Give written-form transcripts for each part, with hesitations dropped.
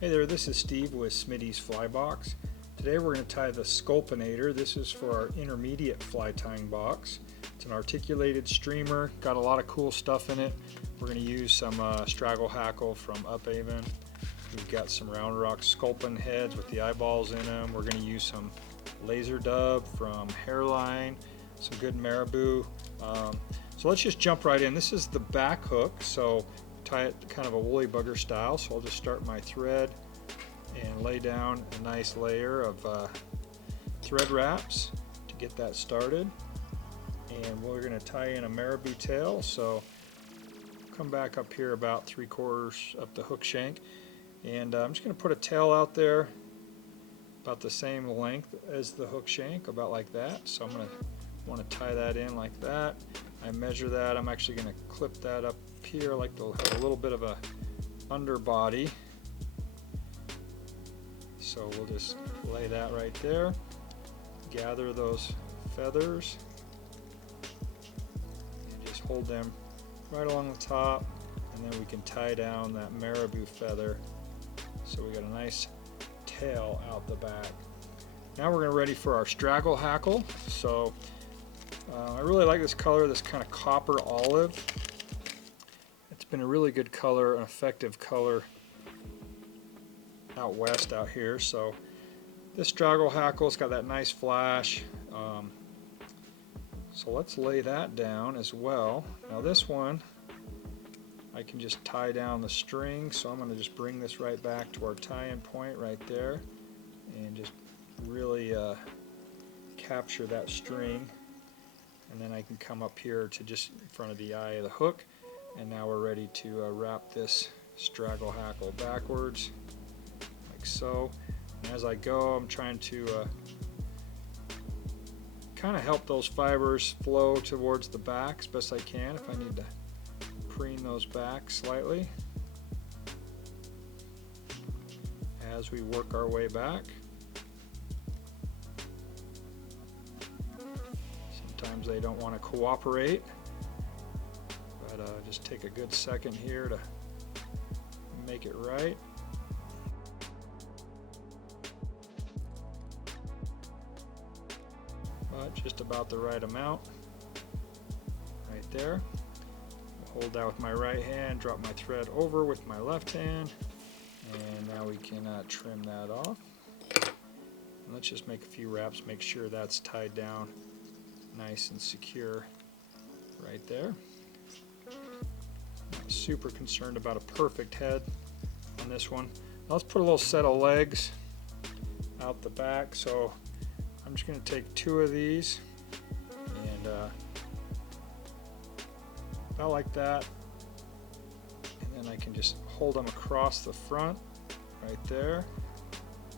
Hey there, this is Steve with Smitty's Fly Box. Today we're going to tie the Sculpinator. This is for our intermediate fly tying box. It's an articulated streamer, got a lot of cool stuff in it. We're going to use some straggle hackle from Uphaven. We've got some round rock sculpin heads with the eyeballs in them. We're going to use some laser dub from Hairline, some good marabou. So let's just jump right in. This is the back hook, so tie it kind of a woolly bugger style. So I'll just start my thread and lay down a nice layer of thread wraps to get that started. And we're going to tie in a marabou tail, so come back up here about 3/4 up the hook shank, and I'm just going to put a tail out there about the same length as the hook shank, about like that. So I'm going to want to tie that in like that. I measure that. I'm actually going to clip that up here, like to have a little bit of a underbody. So we'll just lay that right there, gather those feathers, and just hold them right along the top, and then we can tie down that marabou feather so we got a nice tail out the back. Now we're going to ready for our straggle hackle. So I really like this color, this kind of copper olive. It's been a really good color, an effective color out west out here. So this straggle hackle's got that nice flash. So let's lay that down as well. Now this one, I can just tie down the string, so I'm going to just bring this right back to our tie-in point right there and just really capture that string. And then I can come up here to just in front of the eye of the hook, and now we're ready to wrap this straggle hackle backwards like so. And as I go, I'm trying to kind of help those fibers flow towards the back as best I can if I need to preen those back slightly as we work our way back. Sometimes they don't want to cooperate, but just take a good second here to make it right. But just about the right amount right there. Hold that with my right hand, drop my thread over with my left hand, and now we can trim that off. And let's just make a few wraps, make sure that's tied down nice and secure right there. Not super concerned about a perfect head on this one. Now let's put a little set of legs out the back. So I'm just going to take 2 of these and about like that, and then I can just hold them across the front right there.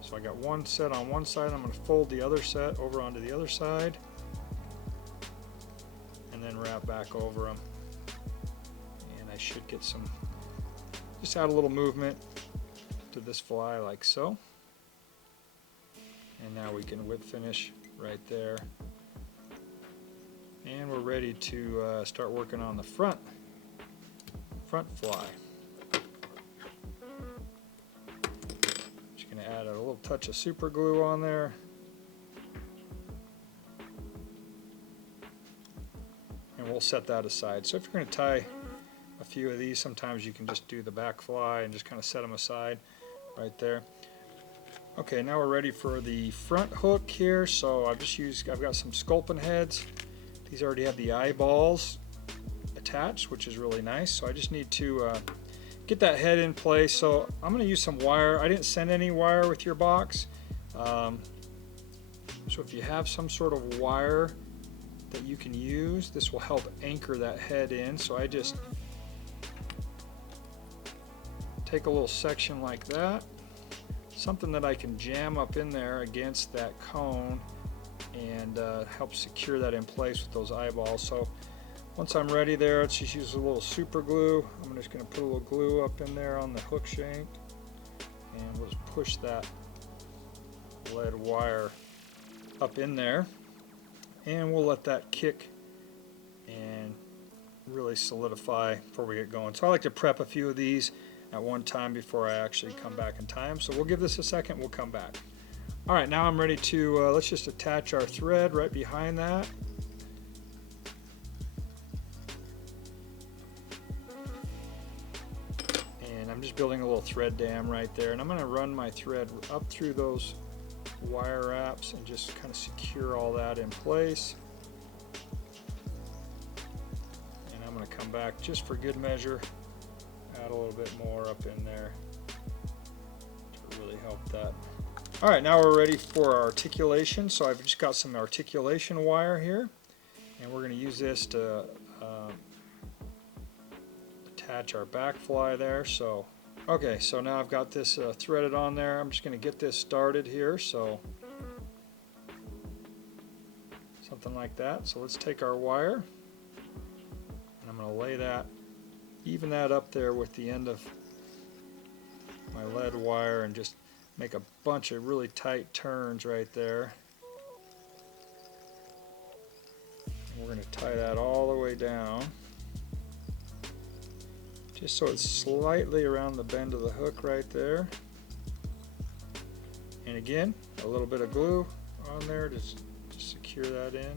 So I got one set on one side. I'm going to fold the other set over onto the other side and then wrap back over them, and I should get some, just add a little movement to this fly like so. And now we can whip finish right there. And we're ready to start working on the front fly. Just going to add a little touch of super glue on there. And we'll set that aside. So if you're going to tie a few of these, sometimes you can just do the back fly and just kind of set them aside right there. Okay, now we're ready for the front hook here. So I've got some sculpin heads. These already have the eyeballs attached, which is really nice. So I just need to get that head in place. So I'm going to use some wire. I didn't send any wire with your box. So if you have some sort of wire that you can use, this will help anchor that head in. So I just take a little section like that, something that I can jam up in there against that cone and help secure that in place with those eyeballs. So once I'm ready there, let's just use a little super glue. I'm just going to put a little glue up in there on the hook shank, and we'll just push that lead wire up in there, and we'll let that kick and really solidify before we get going. So I like to prep a few of these at one time before I actually come back and tie them. So we'll give this a second, we'll come back. All right, now I'm ready to, let's just attach our thread right behind that. And I'm just building a little thread dam right there. And I'm gonna run my thread up through those wire wraps and just kind of secure all that in place. And I'm gonna come back just for good measure, add a little bit more up in there to really help that. All right, now we're ready for our articulation. So I've just got some articulation wire here, and we're going to use this to attach our back fly there. So, okay, so now I've got this threaded on there. I'm just going to get this started here. So, something like that. So let's take our wire, and I'm going to lay that, even that up there with the end of my lead wire, and just make a bunch of really tight turns right there. And we're going to tie that all the way down, just so it's slightly around the bend of the hook right there. And again, a little bit of glue on there to secure that in.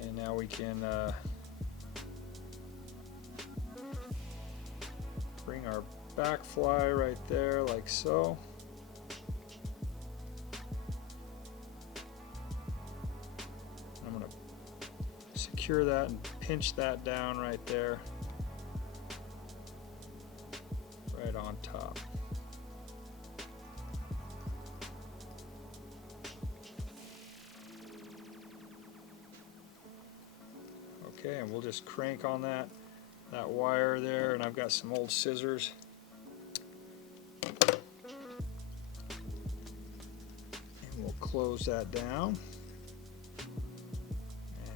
And now we can bring our back fly right there like so. I'm going to secure that and pinch that down right there, right on top. Okay, and we'll just crank on that wire there, and I've got some old scissors. And we'll close that down.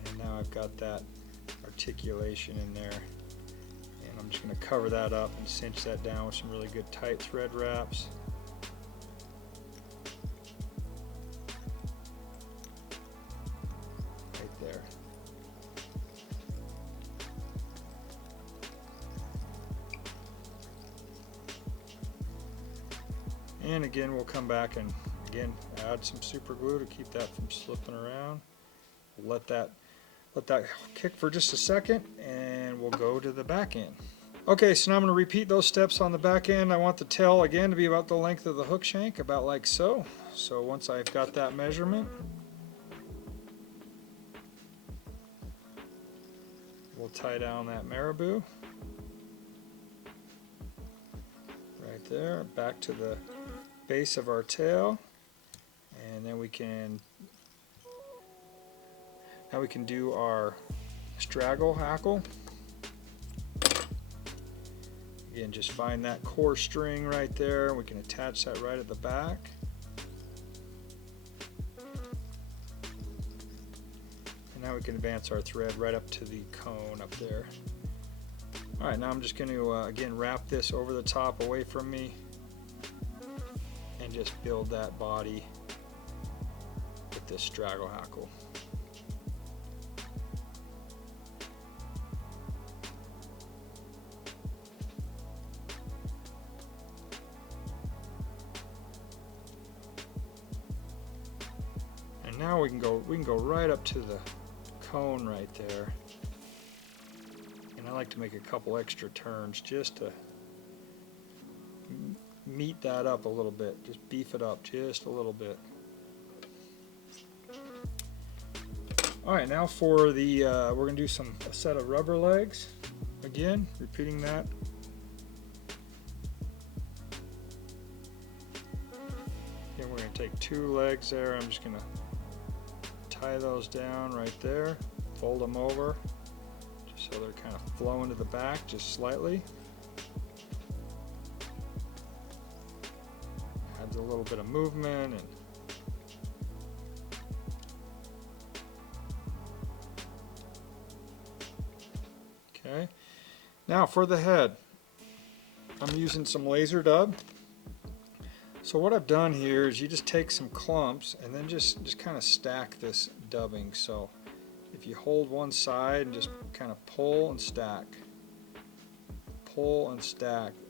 And now I've got that articulation in there. And I'm just going to cover that up and cinch that down with some really good tight thread wraps. Right there. And again, we'll come back and again add some super glue to keep that from slipping around. Let that kick for just a second, and we'll go to the back end. Okay, so now I'm going to repeat those steps on the back end. I want the tail again to be about the length of the hook shank, about like so. So once I've got that measurement, we'll tie down that marabou right there, back to the base of our tail, and then we can do our straggle hackle. Again, just find that core string right there, and we can attach that right at the back. And now we can advance our thread right up to the cone up there. Alright, now I'm just going to again wrap this over the top away from me and just build that body with this straggle hackle. And now we can go right up to the cone right there. And I like to make a couple extra turns just to meet that up a little bit, just beef it up just a little bit. Alright, now for the, we're going to do a set of rubber legs. Again, repeating that. Again, we're going to take 2 legs there. I'm just going to tie those down right there, fold them over, just so they're kind of flowing to the back just slightly. Adds a little bit of movement. And okay, now for the head, I'm using some laser dub. So what I've done here is you just take some clumps and then just kind of stack this dubbing. So if you hold one side and just kind of pull and stack,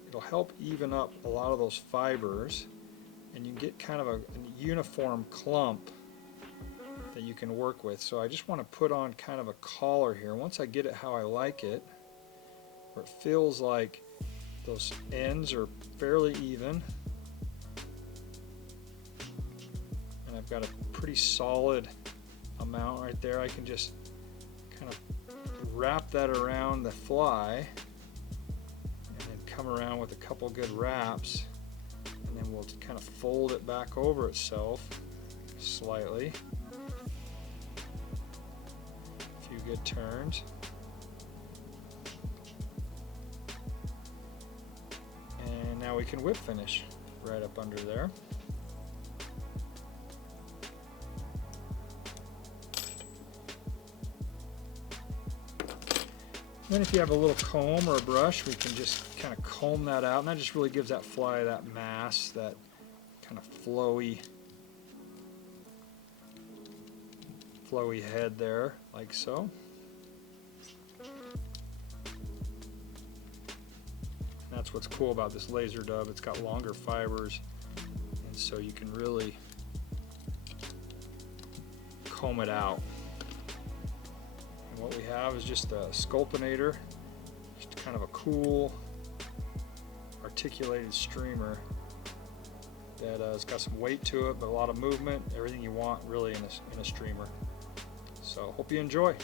it'll help even up a lot of those fibers, and you get kind of a uniform clump that you can work with. So I just want to put on kind of a collar here. Once I get it how I like it, where it feels like those ends are fairly even, and I've got a pretty solid amount right there, I can just kind of wrap that around the fly and then come around with a couple good wraps, and then we'll kind of fold it back over itself slightly. A few good turns. And now we can whip finish right up under there. Then if you have a little comb or a brush, we can just kind of comb that out, and that just really gives that fly that mass, that kind of flowy head there, like so. And that's what's cool about this laser dub. It's got longer fibers, and so you can really comb it out. What we have is just a Sculpinator, just kind of a cool articulated streamer that has got some weight to it, but a lot of movement, everything you want really in a streamer. So hope you enjoy.